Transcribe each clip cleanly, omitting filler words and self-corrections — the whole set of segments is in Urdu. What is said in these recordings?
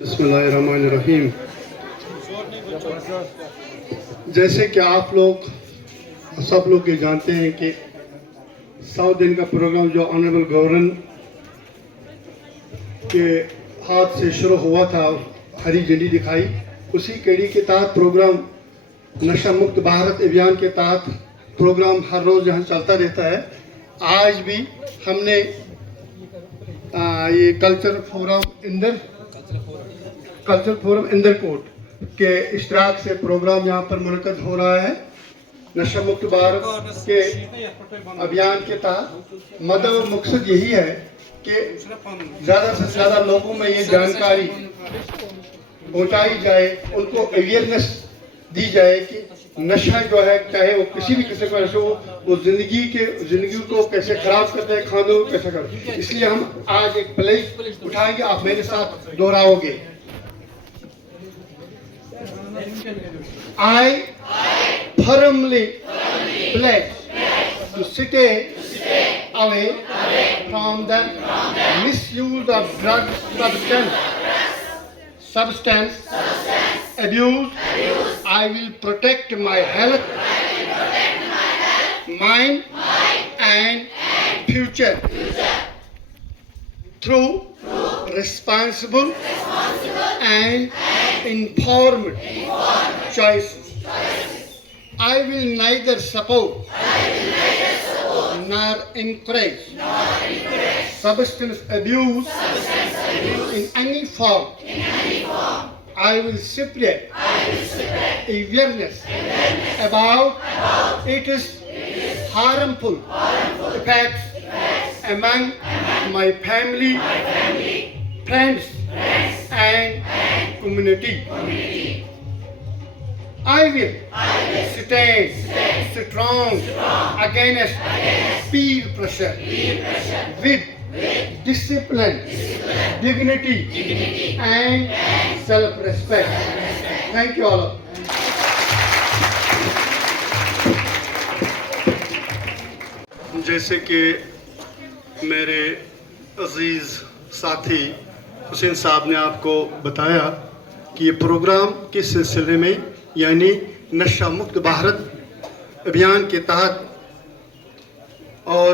بسم اللہ الرحمن الرحیم. جیسے کہ آپ لوگ سب لوگ یہ جانتے ہیں کہ 100 دن کا پروگرام جو آنریبل گورنر کے ہاتھ سے شروع ہوا تھا، ہری جھنڈی دکھائی، اسی کڑی کے تحت پروگرام نشہ مکت بھارت ابھیان کے تحت پروگرام ہر روز یہاں چلتا رہتا ہے. آج بھی ہم نے یہ کلچر فورم اندر کوٹ کے اشتراک سے پروگرام یہاں پر منعقد ہو رہا ہے. نشہ مکت بھارت کے ابھیان کے تحت مقصد یہی ہے کہ زیادہ سے زیادہ لوگوں میں یہ جانکاری پہنچائی جائے، ان کو اویئرنیس دی جائے کہ نشہ جو ہے چاہے وہ کسی بھی قسم کا نشہ ہو، وہ زندگی کو کیسے خراب کرتا ہے، کھانوں کو کیسے کرتا ہے. اس لیے ہم آج ایک پلیج اٹھائیں گے، آپ میرے ساتھ دہراؤ گے. I firmly pledge to stay away from the misuse of substance abuse. I will protect my health, mind and future through responsible and informed choices. I will neither support nor encourage substance abuse in any form. I will spread awareness about its harmful effects among my family, friends and community. I will stand strong against peer pressure with discipline, dignity and self-respect. Thank you all. جیسے کہ میرے عزیز ساتھی حسین صاحب نے آپ کو بتایا کہ یہ پروگرام کس سلسلے میں، یعنی نشہ مکت بھارت ابھیان کے تحت اور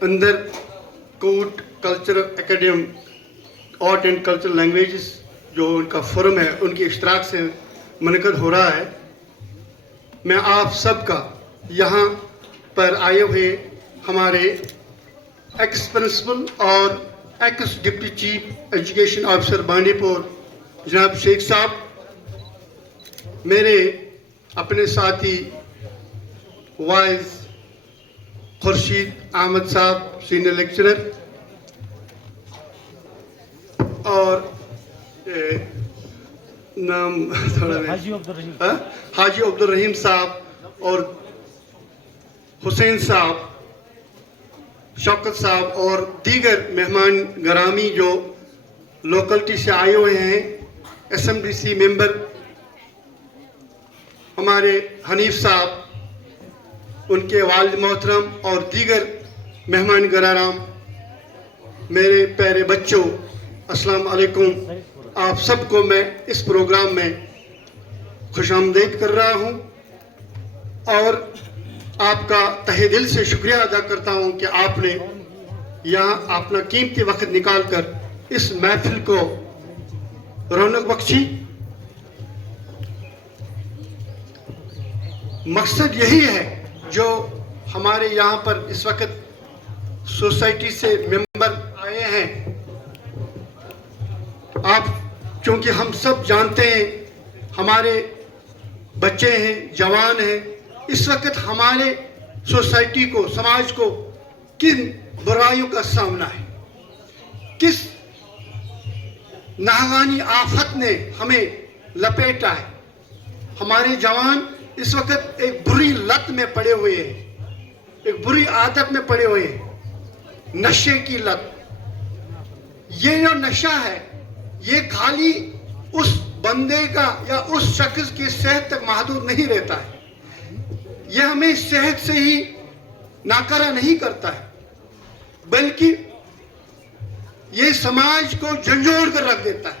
اندر کوٹ cultural academy art and cultural languages جو ان کا فورم ہے، ان کے اشتراک سے منعقد ہو رہا ہے. میں آپ سب کا یہاں پر آئے ہوئے ہمارے ایکس پرنسپل اور x deputy chief education officer بانڈی پور جناب شیخ صاحب، میرے اپنے ساتھی وائز خورشید احمد صاحب سینئر لیکچرر، اور نام حاجی عبدالرحیم صاحب اور حسین صاحب، شوکت صاحب اور دیگر مہمان گرامی جو لوکلٹی سے آئے ہوئے ہیں، SMDC ممبر ہمارے حنیف صاحب، ان کے والد محترم اور دیگر مہمان گرام، میرے پیارے بچوں، السلام علیکم. آپ سب کو میں اس پروگرام میں خوش آمدید کر رہا ہوں اور آپ کا تہہ دل سے شکریہ ادا کرتا ہوں کہ آپ نے یہاں اپنا قیمتی وقت نکال کر اس محفل کو رونق بخشی. مقصد یہی ہے جو ہمارے یہاں پر اس وقت سوسائٹی سے ممبر آئے ہیں. آپ چونکہ ہم سب جانتے ہیں، ہمارے بچے ہیں، جوان ہیں، اس وقت ہمارے سوسائٹی کو، سماج کو کن برائیوں کا سامنا ہے، کس ناگہانی آفت نے ہمیں لپیٹا ہے. ہمارے جوان اس وقت ایک بری لت میں پڑے ہوئے ہیں، ایک بری عادت میں پڑے ہوئے ہیں، نشے کی لت. یہ جو نشہ ہے یہ خالی اس بندے کا یا اس شخص کی صحت تک محدود نہیں رہتا ہے، یہ ہمیں صحت سے ہی ناکارہ نہیں کرتا ہے، بلکہ یہ سماج کو جھنجھوڑ کر رکھ دیتا ہے.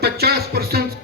50%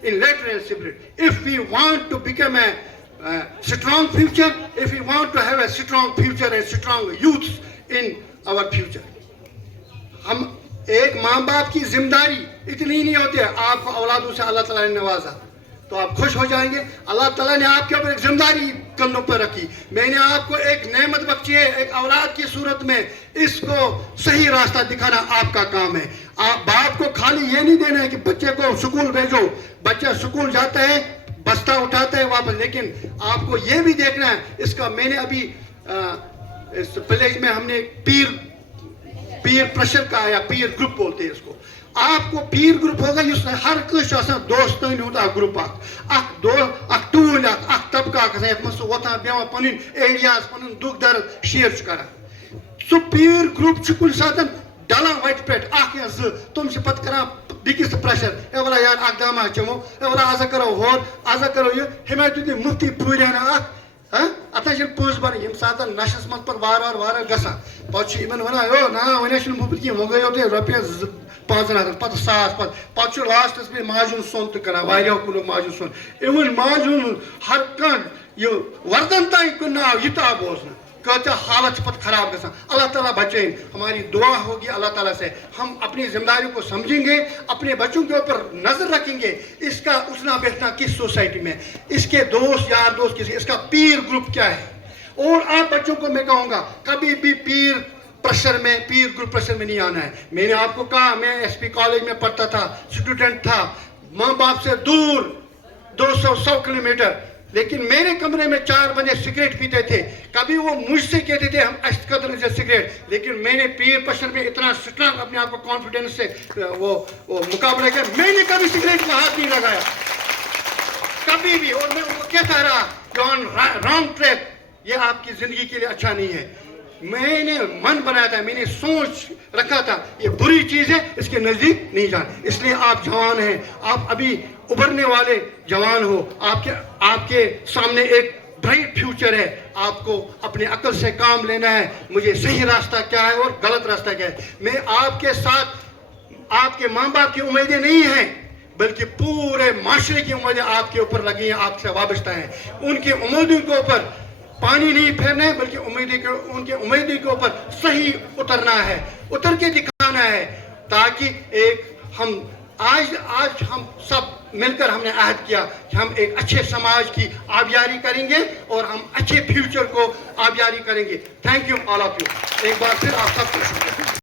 in letter and spirit. If we want to become a strong future, if we want to have a strong future and strong youth in our future. ہم ایک ماں باپ کی ذمہ داری اتنی نہیں ہوتی ہے. آپ کو اولادوں سے اللہ تعالیٰ نے نوازا تو آپ خوش ہو جائیں گے. اللہ تعالیٰ نے آپ کے اوپر ایک ذمہ داری کندھوں پر رکھی. میں نے آپ کو ایک نعمت بخشی ہے ایک اولاد کی صورت میں. اس کو صحیح راستہ دکھانا آپ کا کام ہے. آپ باپ کو خالی یہ نہیں دینا ہے کہ بچے کو سکول بھیجو. بچہ سکول جاتا ہے بستہ اٹھاتا ہے واپس, لیکن آپ کو یہ بھی دیکھنا ہے. اس کا میں نے ابھی اس ولیج میں ہم نے پیر پریشر کا یا پیر گروپ بولتے ہیں اس کو. آپ کو پیر گروپ ہوگا اس میں ہر کچھ دوستن ہوتا گروپ اخ ٹول اخ طبقہ یت من سہ وتھان بیہوان پنن ایڈیاز پنن دکھ درد شیئر کران. سہ پیر گروپ کن سات ڈلان وتہ پہ اخ یا زٕ تم سے پتہ کران بیکس پریشر. اے ولا یار اخ دامہ چمو, اے ولا آزا کرو ہور آزا کرو یہ ہمیں دیت مفتی پھوریانا اخ اتنا چھ پونس بر یم سات نشس مت پر وار گسان پتہ یمن ونان او نا ون چھ مفت کی وہ گیو تہ رۄپیس 5,000 پتہ 1,000 پتہ لاسٹس پہ ماجون سون تہ کران واریاہو کُنُکھ ماجون سون. اِون ماجون ہر کانٛہہ یہ وردن تام کٕنناو یہ تہ بوزنہٕ کۭتیاہ حالت چھ پتہ خراب گژھان. اللہ تعالیٰ بچائیں. ہماری دعا ہوگی اللہ تعالیٰ سے ہم اپنی ذمہ داریوں کو سمجھیں گے, اپنے بچوں کے اوپر نظر رکھیں گے. اس کا اٹھنا بیٹھنا کس سوسائٹی میں, اس کے دوست یار دوست کس, اس کا پیر گروپ کیا ہے. اور آپ بچوں کو میں کہوں گا کبھی بھی پیر گروپ پریشر میں نہیں آنا ہے. میں نے آپ کو کہا میں ایس پی کالج میں پڑھتا تھا, اسٹوڈنٹ تھا, ماں باپ سے دور 200 کلومیٹر, لیکن میرے کمرے میں 4 بندے سگریٹ پیتے تھے. کبھی وہ مجھ سے کہتے تھے ہم اس قدر سے سگریٹ, لیکن میں نے پیر پریشر میں اتنا اسٹرانگ اپنے آپ کو کانفیڈنس سے وہ مقابلہ کیا. میں نے کبھی سگریٹ کا ہاتھ نہیں لگایا کبھی بھی, اور میں ان کو کہتا رہا کہ آن رانگ ٹریک, یہ آپ کی زندگی کے لیے اچھا نہیں ہے. میں نے من بنایا تھا, میں نے سوچ رکھا تھا یہ بری چیز ہے, اس کے نزدیک نہیں جان. اس لیے آپ جوان ہیں, آپ ابھی ابھرنے والے جوان ہو, آپ کے سامنے ایک برائٹ فیوچر ہے. آپ کو اپنے عقل سے کام لینا ہے. مجھے صحیح راستہ کیا ہے اور غلط راستہ کیا ہے. میں آپ کے ساتھ, آپ کے ماں باپ کی امیدیں نہیں ہیں بلکہ پورے معاشرے کی امیدیں آپ کے اوپر لگی ہیں, آپ سے وابستہ ہیں. ان کی امیدوں کے اوپر پانی نہیں پھیرنا ہے بلکہ ان کے امیدوں کے اوپر صحیح اترنا ہے, اتر کے دکھانا ہے, تاکہ ایک ہم آج ہم سب مل کر ہم نے عہد کیا کہ ہم ایک اچھے سماج کی آبیاری کریں گے اور ہم اچھے فیوچر کو آبیاری کریں گے. Thank you all of you. ایک بار پھر آپ سب کو شکریہ.